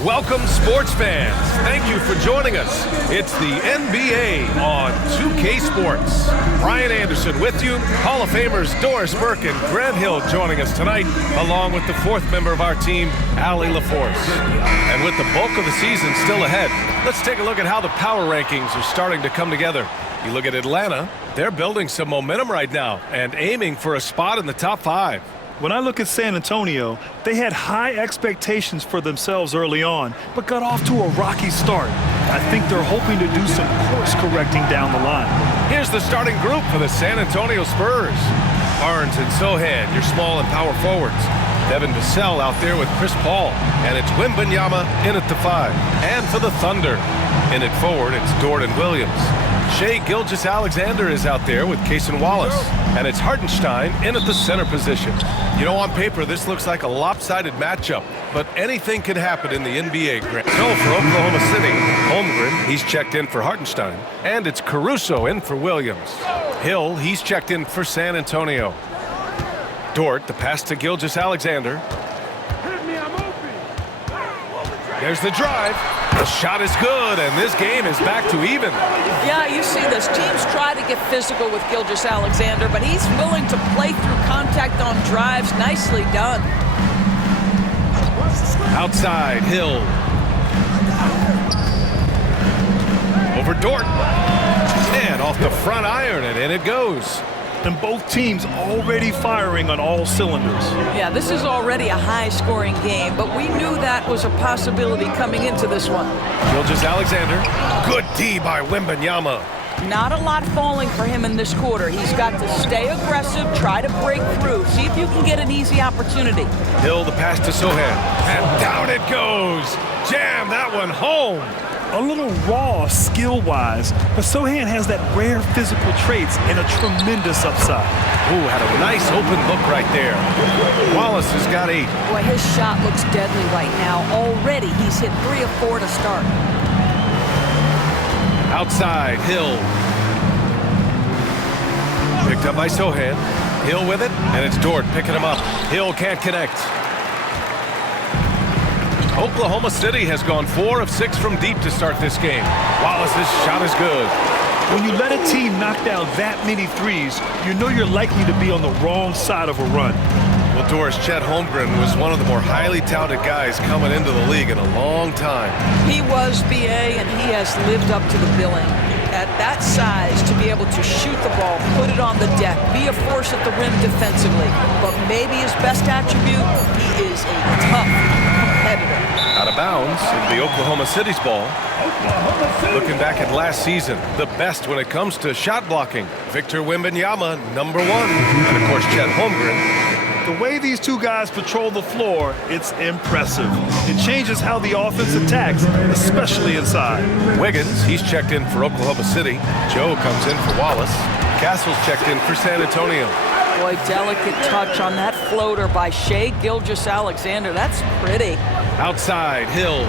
Welcome, sports fans. Thank you for joining us. It's the NBA on 2K Sports. Brian Anderson with you. Hall of Famers Doris Burke and Grant Hill joining us tonight, along with the fourth member of our team, Allie LaForce. And with the bulk of the season still ahead, let's take a look at how the power rankings are starting to come together. You look at Atlanta, they're building some momentum right now and aiming for a spot in the top 5. When I look at San Antonio, they had high expectations for themselves early on, but got off to a rocky start. I think they're hoping to do some course correcting down the line. Here's the starting group for the San Antonio Spurs. Barnes and Sohan, your small and power forwards. Devin Vassell out there with Chris Paul. And it's Wembanyama in at the 5. And for the Thunder, in at forward, it's Dort and Williams. Shai Gilgeous-Alexander is out there with Cason Wallace. And it's Hartenstein in at the center position. You know, on paper, this looks like a lopsided matchup, but anything could happen in the NBA, Grant. So for Oklahoma City, Holmgren, he's checked in for Hartenstein. And it's Caruso in for Williams. Hill, he's checked in for San Antonio. Dort, the pass to Gilgeous-Alexander. There's the drive. The shot is good, and this game is back to even. Yeah, you see this. Teams try to get physical with Gilgeous-Alexander, but he's willing to play through contact on drives. Nicely done. Outside, Hill. Over Dort. And off the front iron, and in it goes. And both teams already firing on all cylinders. Yeah, this is already a high-scoring game, but we knew that was a possibility coming into this one. Gilgeous-Alexander. Good D by Wembanyama. Not a lot falling for him in this quarter. He's got to stay aggressive, try to break through, see if you can get an easy opportunity. Hill, the pass to Sohan. And down it goes. Jam that one home. A little raw skill-wise, but Sohan has that rare physical traits and a tremendous upside. Ooh, had a nice open look right there. Wallace has got 8. Boy, his shot looks deadly right now. Already, he's hit 3 of 4 to start. Outside, Hill. Picked up by Sohan. Hill with it, and it's Dort picking him up. Hill can't connect. Oklahoma City has gone 4 of 6 from deep to start this game. Wallace's shot is good. When you let a team knock down that many threes, you know you're likely to be on the wrong side of a run. Well, Doris, Chet Holmgren was one of the more highly touted guys coming into the league in a long time. He was BA, and he has lived up to the billing. At that size, to be able to shoot the ball, put it on the deck, be a force at the rim defensively. But maybe his best attribute, he is a tough competitor. Out of bounds in the Oklahoma City's ball. Looking back at last season, the best when it comes to shot blocking. Victor Wembanyama, #1. And, of course, Chet Holmgren. The way these two guys patrol the floor, it's impressive. It changes how the offense attacks, especially inside. Wiggins, he's checked in for Oklahoma City. Joe comes in for Wallace. Castle's checked in for San Antonio. Boy, delicate touch on that floater by Shai Gilgeous-Alexander. That's pretty. Outside, Hill.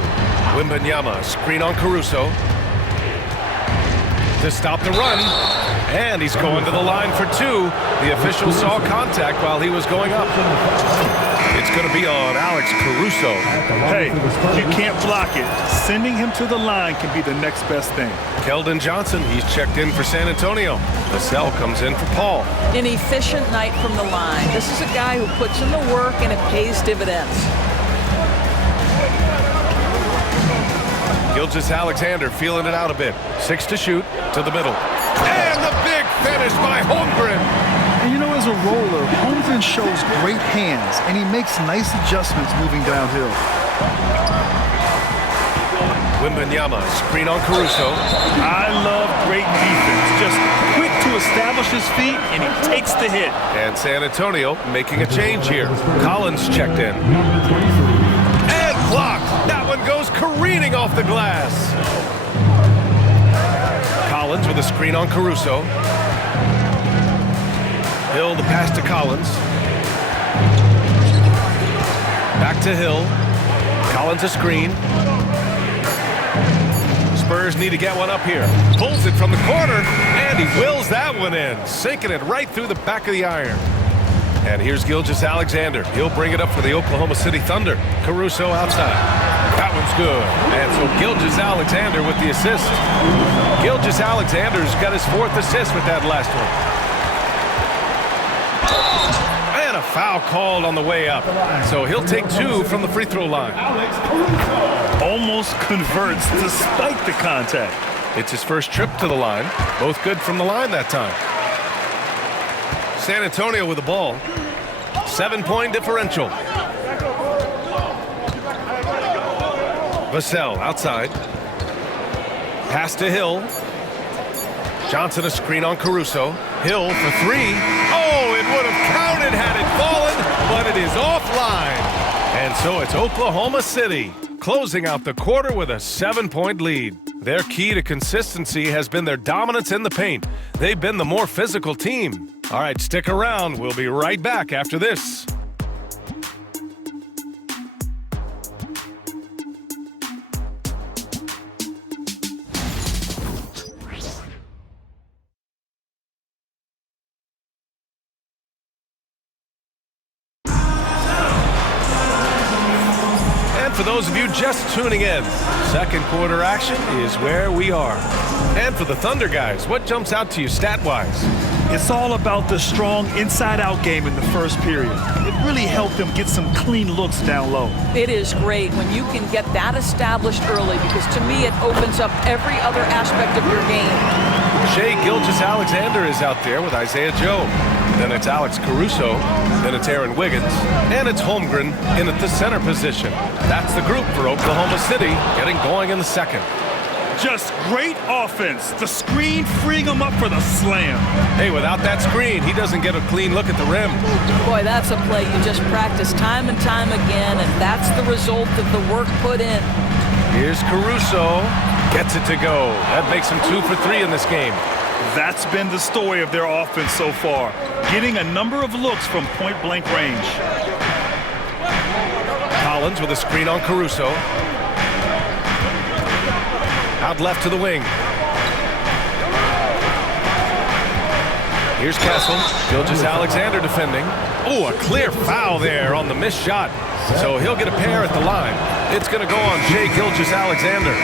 Wembanyama, screen on Caruso. To stop the run. And he's going to the line for 2. The official saw contact while he was going up. It's going to be on Alex Caruso. Hey, you can't block it. Sending him to the line can be the next best thing. Keldon Johnson, he's checked in for San Antonio. Vassell comes in for Paul. An efficient night from the line. This is a guy who puts in the work and it pays dividends. Gilgeous-Alexander feeling it out a bit. 6 to shoot, to the middle. And the big finish by Holmgren. And you know, as a roller, Holmgren shows great hands, and he makes nice adjustments moving downhill. Wembanyama, screen on Caruso. I love great defense. Just quick to establish his feet, and he takes the hit. And San Antonio making a change here. Collins checked in. And blocked. That one goes careening off the glass. Collins with a screen on Caruso. Hill, the pass to Collins. Back to Hill. Collins a screen. Spurs need to get one up here. Pulls it from the corner, and he wills that one in, sinking it right through the back of the iron. And here's Gilgeous-Alexander. He'll bring it up for the Oklahoma City Thunder. Caruso outside. That one's good. And so Gilgeous-Alexander with the assist. Gilgeous-Alexander's got his 4th assist with that last one. And a foul called on the way up. So he'll take 2 from the free throw line. Almost converts despite the contact. It's his first trip to the line. Both good from the line that time. San Antonio with the ball. 7-point differential. Vassell outside. Pass to Hill. Johnson a screen on Caruso. Hill for 3. Oh, it would have counted had it fallen, but it is offline. And so it's Oklahoma City closing out the quarter with a 7-point lead. Their key to consistency has been their dominance in the paint. They've been the more physical team. All right, stick around. We'll be right back after this. For those of you just tuning in, second quarter action is where we are. And for the Thunder guys, what jumps out to you stat-wise? It's all about the strong inside-out game in the first period. It really helped them get some clean looks down low. It is great when you can get that established early, because to me it opens up every other aspect of your game. Shai Gilgeous-Alexander is out there with Isaiah Joe. Then it's Alex Caruso. Then it's Aaron Wiggins. And it's Holmgren in at the center position. That's the group for Oklahoma City getting going in the second. Just great offense. The screen freeing him up for the slam. Hey, without that screen, he doesn't get a clean look at the rim. Boy, that's a play you just practice time and time again, and that's the result of the work put in. Here's Caruso. Gets it to go. That makes him 2 for 3 in this game. That's been the story of their offense so far. Getting a number of looks from point-blank range. Collins with a screen on Caruso. Out left to the wing. Here's Kessel. Gilgeous-Alexander defending. Oh, a clear foul there on the missed shot. So he'll get a pair at the line. It's going to go on Shai Gilgeous-Alexander.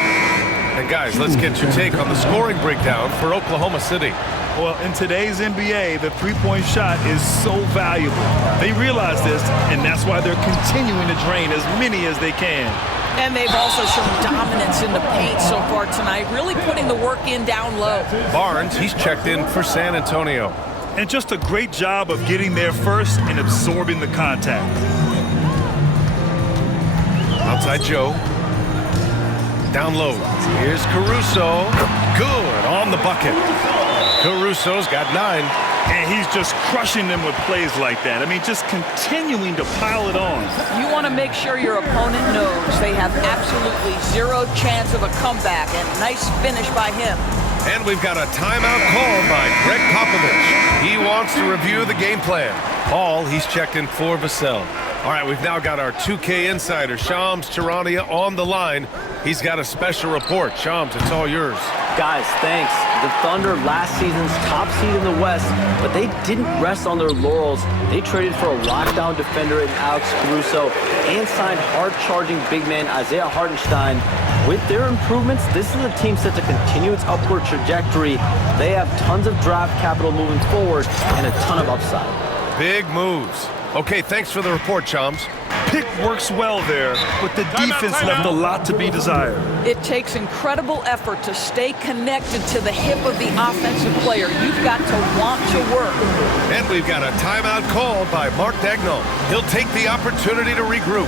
And guys, let's get your take on the scoring breakdown for Oklahoma City. Well, in today's NBA, the three-point shot is so valuable. They realize this, and that's why they're continuing to drain as many as they can. And they've also shown dominance in the paint so far tonight, really putting the work in down low. Barnes, he's checked in for San Antonio. And just a great job of getting there first and absorbing the contact. Outside Joe. Down low. Here's Caruso. Good on the bucket. Caruso's got 9. And he's just crushing them with plays like that. I mean, just continuing to pile it on. You want to make sure your opponent knows they have absolutely zero chance of a comeback, and nice finish by him. And we've got a timeout called by Greg Popovich. He wants to review the game plan. Paul, he's checked in for Vassell. All right, we've now got our 2K insider, Shams Charania, on the line. He's got a special report. Shams, it's all yours. Guys, thanks. The Thunder last season's top seed in the West, but they didn't rest on their laurels. They traded for a lockdown defender in Alex Caruso and signed hard-charging big man Isaiah Hartenstein. With their improvements, this is a team set to continue its upward trajectory. They have tons of draft capital moving forward and a ton of upside. Big moves. Okay, thanks for the report, Shams. Pick works well there, but the defense left a lot to be desired. It takes incredible effort to stay connected to the hip of the offensive player. You've got to want to work. And we've got a timeout called by Mark Daigneault. He'll take the opportunity to regroup.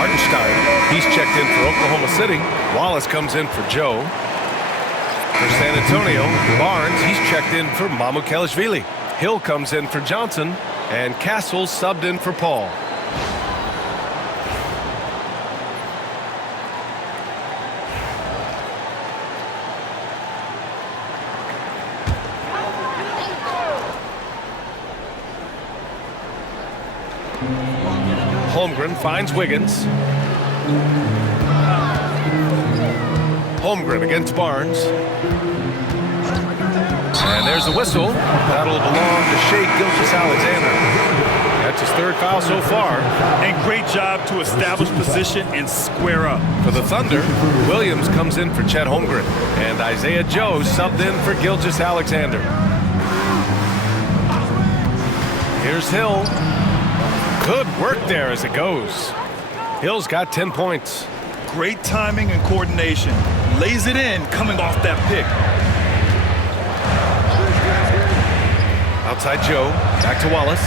Hartenstein, he's checked in for Oklahoma City. Wallace comes in for Joe. For San Antonio, Barnes, he's checked in for Mamukelashvili. Hill comes in for Johnson, and Castle subbed in for Paul. Holmgren finds Wiggins. Holmgren against Barnes. And there's a whistle. That'll belong to Shai Gilgeous-Alexander. That That's his third foul so far. And great job to establish position and square up. For the Thunder, Williams comes in for Chet Holmgren. And Isaiah Joe subbed in for Gilgeous-Alexander. Here's Hill. Good work there as it goes. Hill's got 10 points. Great timing and coordination. Lays it in coming off that pick. Outside Joe, back to Wallace.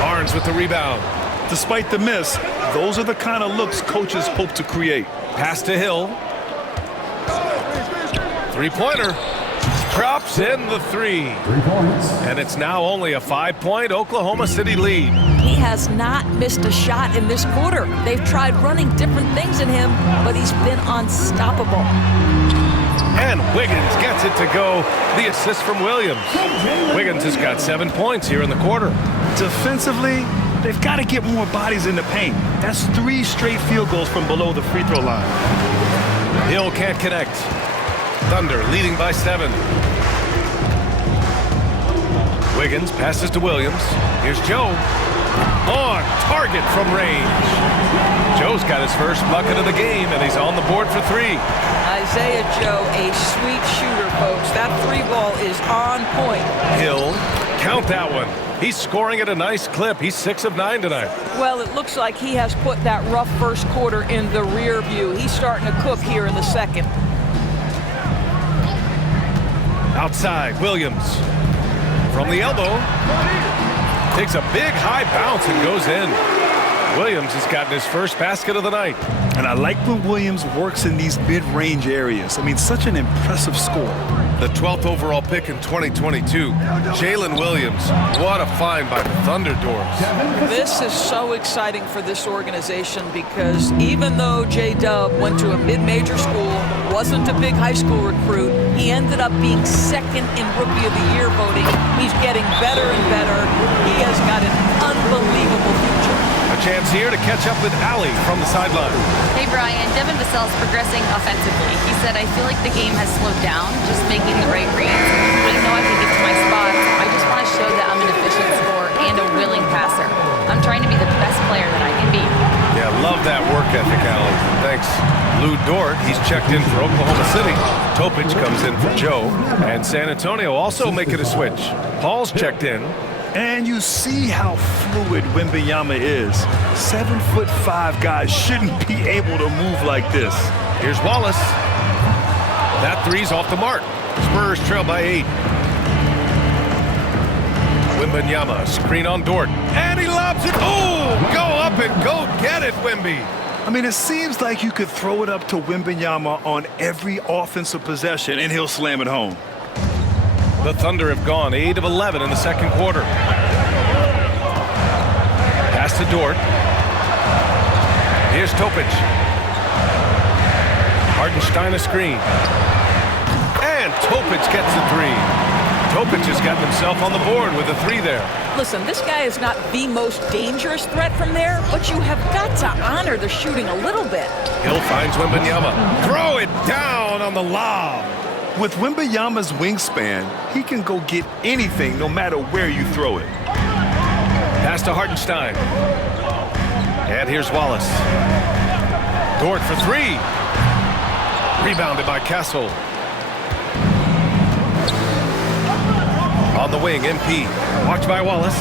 Barnes with the rebound. Despite the miss, those are the kind of looks coaches hope to create. Pass to Hill. Three-pointer. Drops in the 3. And it's now only a 5-point Oklahoma City lead. He has not missed a shot in this quarter. They've tried running different things in him, but he's been unstoppable. And Wiggins gets it to go. The assist from Williams. Wiggins has got 7 points here in the quarter. Defensively, they've got to get more bodies in the paint. That's 3 straight field goals from below the free throw line. Hill can't connect. Thunder leading by 7. Wiggins passes to Williams. Here's Joe. On target from range. Joe's got his first bucket of the game, and he's on the board for 3. Isaiah Joe, a sweet shooter, folks. That 3 ball is on point. Hill, count that one. He's scoring at a nice clip. He's 6 of 9 tonight. Well, it looks like he has put that rough first quarter in the rear view. He's starting to cook here in the second. Outside, Williams. From the elbow. Takes a big high bounce and goes in. Williams has gotten his first basket of the night. And I like when Williams works in these mid-range areas. I mean, such an impressive score. The 12th overall pick in 2022, Jalen Williams. What a find by the Thunder Doors. This is so exciting for this organization because even though J-Dub went to a mid-major school, wasn't a big high school recruit, he ended up being second in Rookie of the Year voting. He's getting better and better. He has got an unbelievable future. A chance here to catch up with Allie from the sideline. Hey, Brian. Devin Vassell's progressing offensively. He said, I feel like the game has slowed down, just making the right reads. I know I can get to my spots. I just want to show that I'm an efficient scorer and a willing passer. I'm trying to be the best player that I can be. Yeah, love that work ethic, Allie. Thanks. Lou Dort, he's checked in for Oklahoma City. Topic comes in for Joe. And San Antonio also making a switch. Paul's checked in. And you see how fluid Wembanyama is. 7'5" guys shouldn't be able to move like this. Here's Wallace. That 3's off the mark. Spurs trail by 8. Wembanyama, screen on Dort. And he lobs it. Oh, go up and go get it, Wemby. I mean, it seems like you could throw it up to Wembanyama on every offensive possession, and he'll slam it home. The Thunder have gone 8 of 11 in the second quarter. Pass to Dort. Here's Topic. Hartenstein a screen. And Topic gets the 3. Topic has gotten himself on the board with a 3 there. Listen, this guy is not the most dangerous threat from there, but you have got to honor the shooting a little bit. Hill finds Wembanyama. Throw it down on the lob. With Wembanyama's wingspan, he can go get anything no matter where you throw it. Pass to Hartenstein. And here's Wallace. Dort for 3. Rebounded by Castle. On the wing, MP. Watched by Wallace.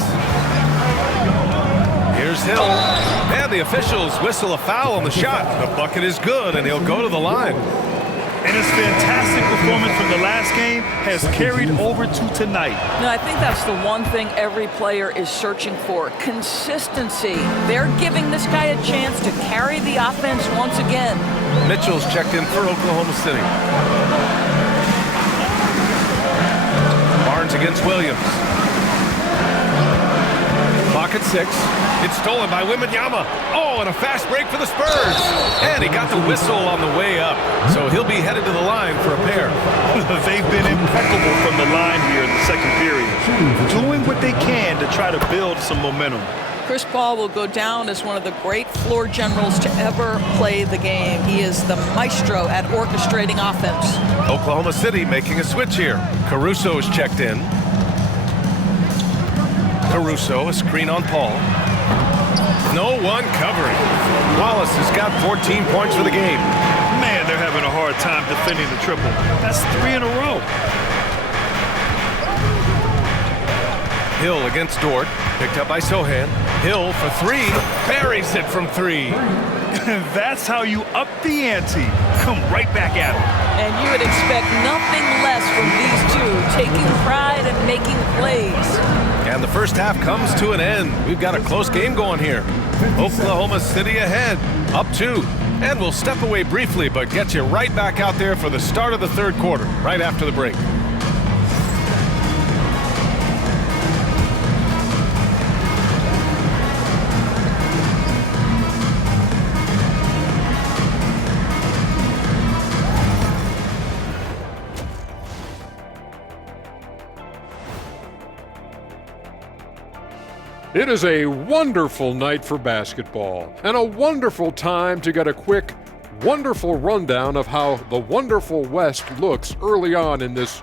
Here's Hill. And the officials whistle a foul on the shot. The bucket is good, and he'll go to the line. And his fantastic performance from the last game has carried over to tonight. No, I think that's the one thing every player is searching for. Consistency. They're giving this guy a chance to carry the offense once again. Mitchell's checked in for Oklahoma City. Barnes against Williams. Clock at 6. It's stolen by Wembanyama. Oh, and a fast break for the Spurs. And he got the whistle on the way up. So he'll be headed to the line for a pair. They've been impeccable from the line here in the second period. Doing what they can to try to build some momentum. Chris Paul will go down as one of the great floor generals to ever play the game. He is the maestro at orchestrating offense. Oklahoma City making a switch here. Caruso is checked in. Caruso, a screen on Paul. No one covering. Wallace has got 14 points for the game. Man, they're having a hard time defending the triple. That's 3 in a row. Hill against Dort. Picked up by Sohan. Hill for 3. Buries it from 3. That's how you up the ante. Come right back at him. And you would expect nothing less from these two, taking pride and making plays. And the first half comes to an end. We've got a close game going here. Oklahoma City ahead, up 2. And we'll step away briefly, but get you right back out there for the start of the third quarter, right after the break. It is a wonderful night for basketball and a wonderful time to get a quick, wonderful rundown of how the wonderful West looks early on in this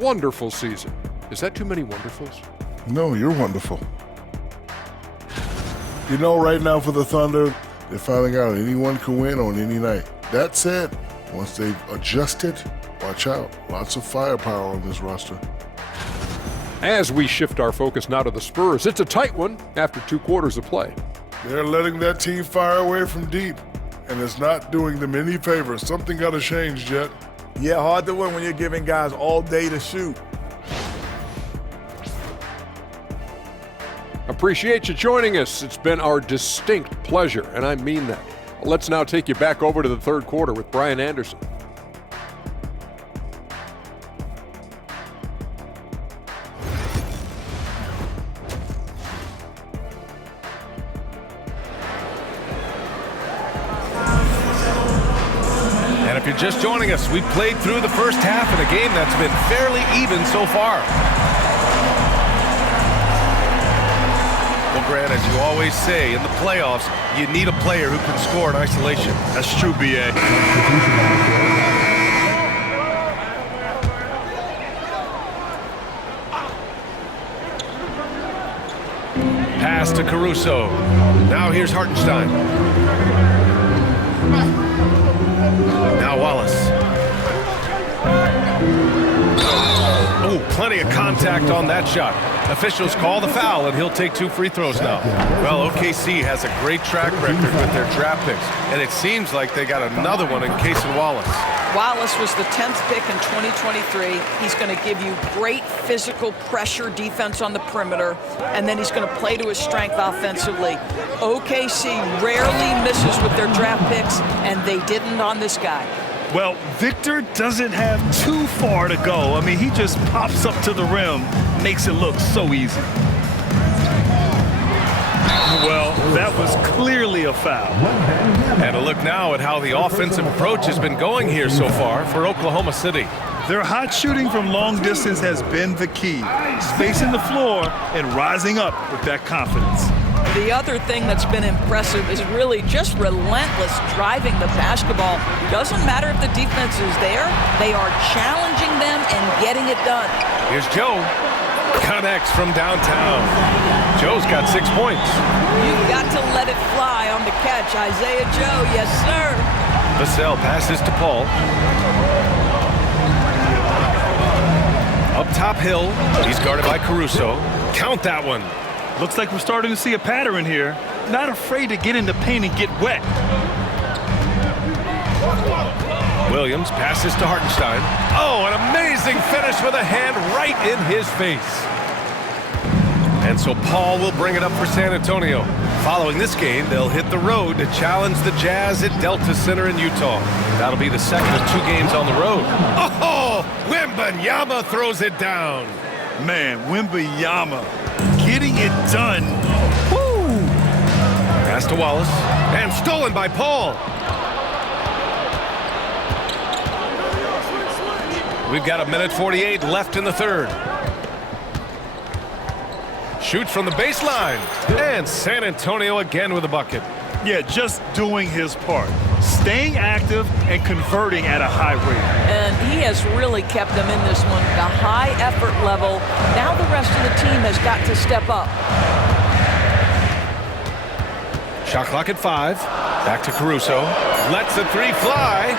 wonderful season. Is that too many wonderfuls? No, you're wonderful. You know, right now for the Thunder, they're finding out anyone can win on any night. That said, once they've adjusted, watch out. Lots of firepower on this roster. As we shift our focus now to the Spurs, it's a tight one after 2 quarters of play. They're letting that team fire away from deep, and it's not doing them any favors. Something got to change, Jet. Yeah, hard to win when you're giving guys all day to shoot. Appreciate you joining us. It's been our distinct pleasure, and I mean that. Let's now take you back over to the third quarter with Brian Anderson. And if you're just joining us, we've played through the first half in a game that's been fairly even so far. Well, Grant, as you always say, in the playoffs, you need a player who can score in isolation. That's true, B.A. Pass to Caruso. Now here's Hartenstein. Now Wallace. Oh, plenty of contact on that shot. Officials call the foul, and he'll take 2 free throws now. Well, OKC has a great track record with their draft picks, and it seems like they got another one in Cason Wallace. Wallace was the 10th pick in 2023. He's going to give you great physical pressure defense on the perimeter, and then he's going to play to his strength offensively. OKC rarely misses with their draft picks, and they didn't on this guy. Well, Victor doesn't have too far to go. I mean, he just pops up to the rim, makes it look so easy. Well, that was clearly a foul. And a look now at how the offensive approach has been going here so far for Oklahoma City. Their hot shooting from long distance has been the key. Spacing the floor and rising up with that confidence. The other thing that's been impressive is really just relentless driving the basketball. Doesn't matter if the defense is there, they are challenging them and getting it done. Here's Joe. Connects from downtown. Joe's got 6 points. You've got to let it fly on the catch. Isaiah Joe, yes, sir. Vassell passes to Paul. Up top, Hill. He's guarded by Caruso. Count that one. Looks like we're starting to see a pattern here. Not afraid to get in the paint and get wet. Williams passes to Hartenstein. Oh, an amazing finish with a hand right in his face. And so Paul will bring it up for San Antonio. Following this game, they'll hit the road to challenge the Jazz at Delta Center in Utah. That'll be the second of 2 games on the road. Oh, Wembanyama throws it down. Man, Wembanyama getting it done. Woo! Pass to Wallace. And stolen by Paul. We've got 1:48 left in the third. Shoots from the baseline. And San Antonio again with a bucket. Yeah, just doing his part. Staying active and converting at a high rate. And he has really kept them in this one. The high effort level. Now the rest of the team has got to step up. Shot clock at 5. Back to Caruso. Lets the three fly.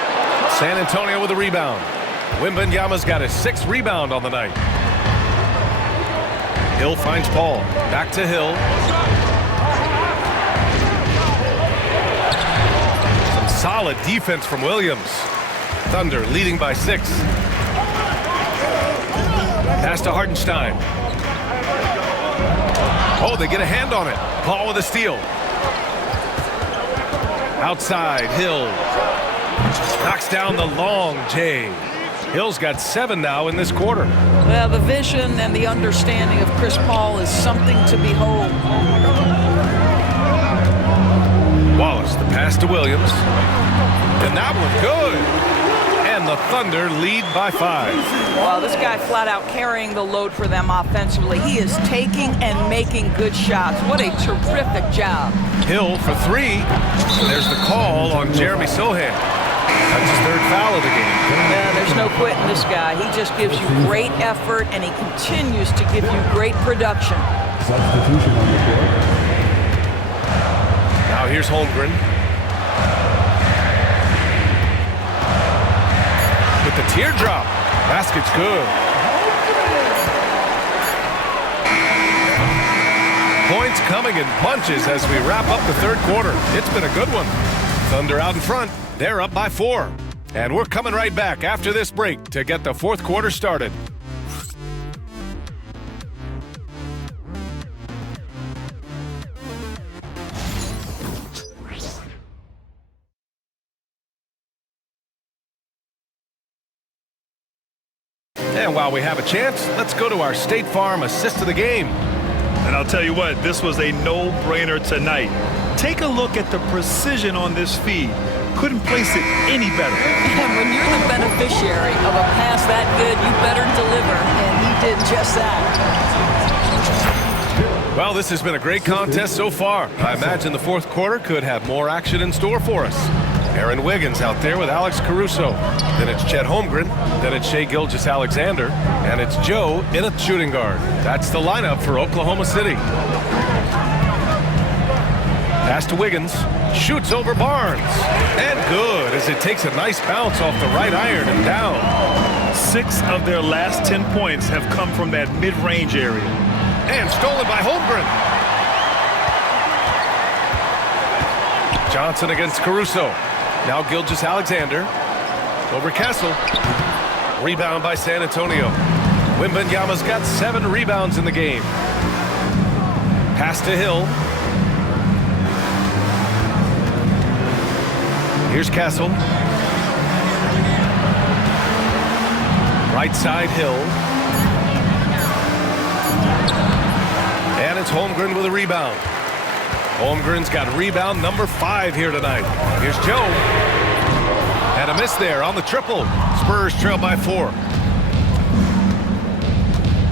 San Antonio with a rebound. Wembanyama's got his 6th rebound on the night. Hill finds Paul. Back to Hill. Some solid defense from Williams. Thunder leading by 6. Pass to Hartenstein. Oh, they get a hand on it. Paul with a steal. Outside, Hill. Knocks down the long J. Hill's got 7 now in this quarter. Well, the vision and the understanding of Chris Paul is something to behold. Wallace, the pass to Williams. And that one good. And the Thunder lead by 5. Well, this guy flat out carrying the load for them offensively. He is taking and making good shots. What a terrific job. Hill for 3. There's the call on Jeremy Sohan. That's his 3rd foul of the game. Yeah, there's no quitting this guy. He just gives you great effort, and he continues to give you great production. Substitution on the court. Now here's Holmgren. With the teardrop. Basket's good. Points coming in bunches as we wrap up the 3rd quarter. It's been a good one. Thunder out in front. They're up by 4. And we're coming right back after this break to get the 4th quarter started. And while we have a chance, let's go to our State Farm assist of the game. And I'll tell you what, this was a no-brainer tonight. Take a look at the precision on this feed. Couldn't place it any better. And when you're the beneficiary of a pass that good, you better deliver. And he did just that. Well, this has been a great contest so far. I imagine the 4th quarter could have more action in store for us. Aaron Wiggins out there with Alex Caruso. Then it's Chet Holmgren. Then it's Shai Gilgeous-Alexander. And it's Joe in a shooting guard. That's the lineup for Oklahoma City. Pass to Wiggins. Shoots over Barnes. And good as it takes a nice bounce off the right iron and down. 6 of their last 10 points have come from that mid-range area. And stolen by Holmgren. Johnson against Caruso. Now Gilgeous-Alexander. Over Castle. Rebound by San Antonio. Wembanyama's got 7 rebounds in the game. Pass to Hill. Here's Castle. Right side Hill. And it's Holmgren with a rebound. Holmgren's got rebound number 5 here tonight. Here's Joe. And a miss there on the triple. Spurs trail by 4.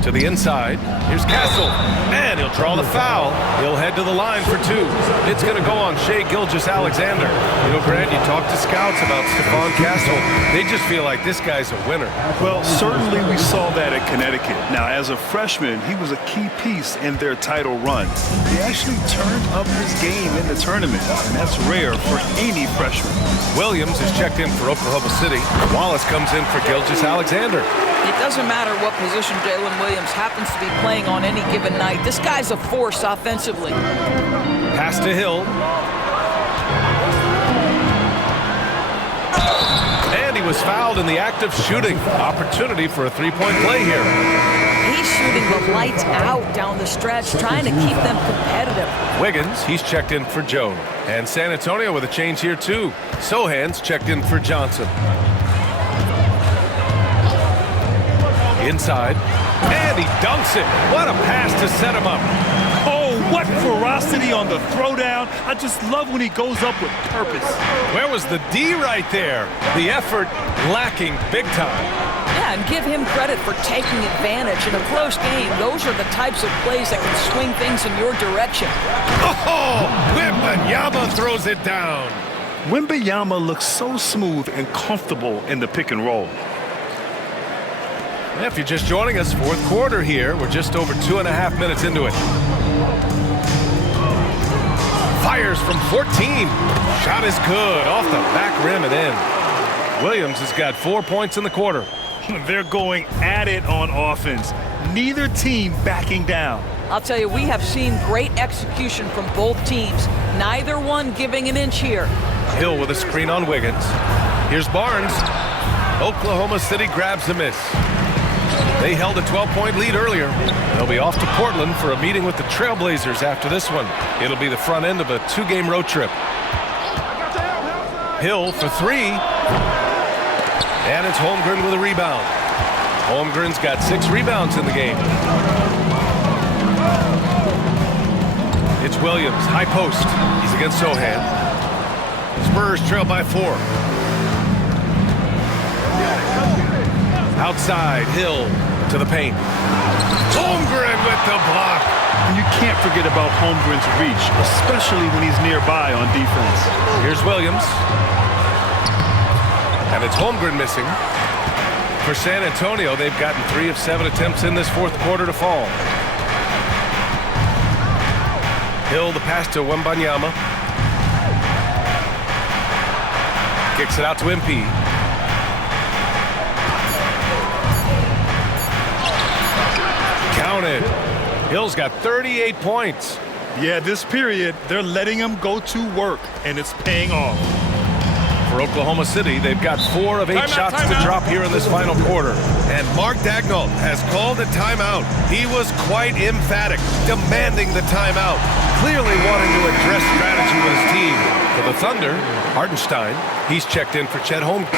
To the inside. Here's Castle. And he'll draw the foul. He'll head to the line for 2. It's going to go on Shai Gilgeous-Alexander. You know, Grant, you talk to scouts about Stephon Castle. They just feel like this guy's a winner. Well, certainly we saw that at Connecticut. Now, as a freshman, he was a key piece in their title run. He actually turned up his game in the tournament, and that's rare for any freshman. Williams is checked in for Oklahoma City. Wallace comes in for Gilgeous-Alexander. It doesn't matter what position Jalen Williams happens to be playing on any given night. This guy's a force offensively. Pass to Hill. And he was fouled in the act of shooting. Opportunity for a 3-point play here. He's shooting the lights out down the stretch, trying to keep them competitive. Wiggins, he's checked in for Joe. And San Antonio with a change here too. Sohan's checked in for Johnson. Inside. And he dunks it. What a pass to set him up. Oh, what ferocity on the throwdown. I just love when he goes up with purpose. Where was the D right there? The effort lacking big time. Yeah, and give him credit for taking advantage. In a close game, those are the types of plays that can swing things in your direction. Oh, Wembanyama throws it down. Wembanyama looks so smooth and comfortable in the pick and roll. If you're just joining us, fourth quarter here. We're just over 2.5 minutes into it. Fires from 14. Shot is good. Off the back rim and in. Williams has got 4 points in the quarter. They're going at it on offense. Neither team backing down. I'll tell you, we have seen great execution from both teams. Neither one giving an inch here. Hill with a screen on Wiggins. Here's Barnes. Oklahoma City grabs the miss. They held a 12-point lead earlier. They'll be off to Portland for a meeting with the Trailblazers after this one. It'll be the front end of a 2-game road trip. Hill for 3. And it's Holmgren with a rebound. Holmgren's got 6 rebounds in the game. It's Williams, high post. He's against Sohan. Spurs trail by 4. Outside, Hill to the paint. Holmgren with the block. And you can't forget about Holmgren's reach, especially when he's nearby on defense. Here's Williams. And it's Holmgren missing. For San Antonio, they've gotten 3 of 7 attempts in this fourth quarter to fall. Hill, the pass to Wembanyama. Kicks it out to MP. Counted. Hill's got 38 points. Yeah, this period, they're letting him go to work, and it's paying off. For Oklahoma City, they've got 4 of 8 shots to drop here in this final quarter. And Mark Daigneault has called a timeout. He was quite emphatic, demanding the timeout, clearly wanting to address strategy with his team. For the Thunder, Hartenstein, he's checked in for Chet Holmgren.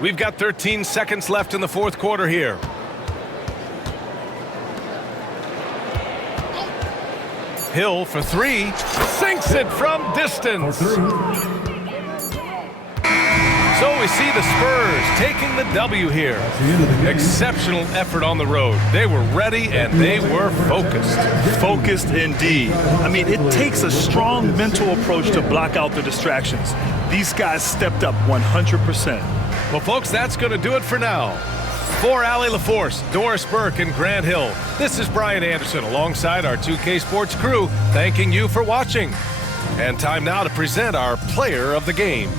We've got 13 seconds left in the fourth quarter here. Hill for 3, sinks it from distance. So we see the Spurs taking the W here. Exceptional effort on the road. They were ready and they were focused. Focused indeed. I mean, it takes a strong mental approach to block out the distractions. These guys stepped up 100%. Well, folks, that's going to do it for now. For Allie LaForce, Doris Burke, and Grant Hill, this is Brian Anderson alongside our 2K Sports crew, thanking you for watching. And time now to present our player of the game.